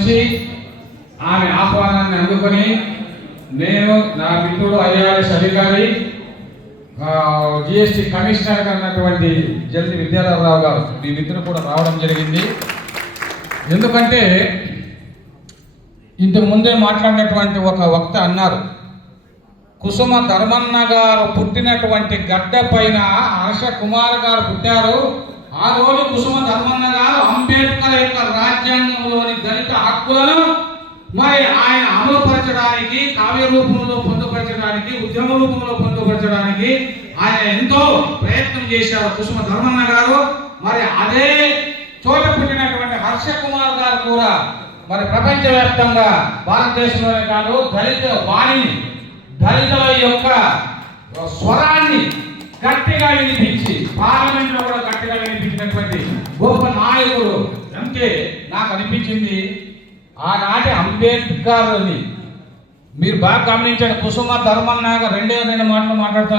నుంచి ఆమె ఆహ్వానాన్ని అందుకొని నేను నా మిత్రుడు ఐఆర్ఎస్ అధికారి జిఎస్టి కమిషనర్ అన్నటువంటి జల్ది విద్యాధరరావు గారు మీ మిత్రుడు కూడా రావడం జరిగింది. ఎందుకంటే ఇంతకు ముందే మాట్లాడినటువంటి ఒక వక్త అన్నారు, కుసుమ ధర్మన్న గారు పుట్టినటువంటి గడ్డ పైన హర్ష కుమార్ గారు పుట్టారు. ఆ రోజు కుసుమ ధర్మన్న గారు అంబేద్కర్ యొక్క రాజ్యాంగంలోని దళిత హక్కులను మరి ఆయన అమలుపరచడానికి, కావ్య రూపంలో పొందుపరచడానికి, ఉద్యమ రూపంలో పొందుపరచడానికి ఆయన ఎంతో ప్రయత్నం చేశారు కుసుమ ధర్మన్న గారు. మరి అదే చోట పుట్టినటువంటి హర్ష కుమార్ గారు కూడా మరి ప్రపంచవ్యాప్తంగా భారతదేశంలోనే కాదు దళిత వాణిని, దళితుల యొక్క స్వరాన్ని గట్టిగా వినిపించి పార్లమెంట్ లో కూడా గట్టిగా వినిపించినటువంటి గొప్ప నాయకుడు అంటే నాకు అనిపించింది ఆనాటి అంబేద్కర్ అని. మీరు బాగా గమనించండి, కుసుమ ధర్మన్న 2 మాటలు మాట్లాడుతాను.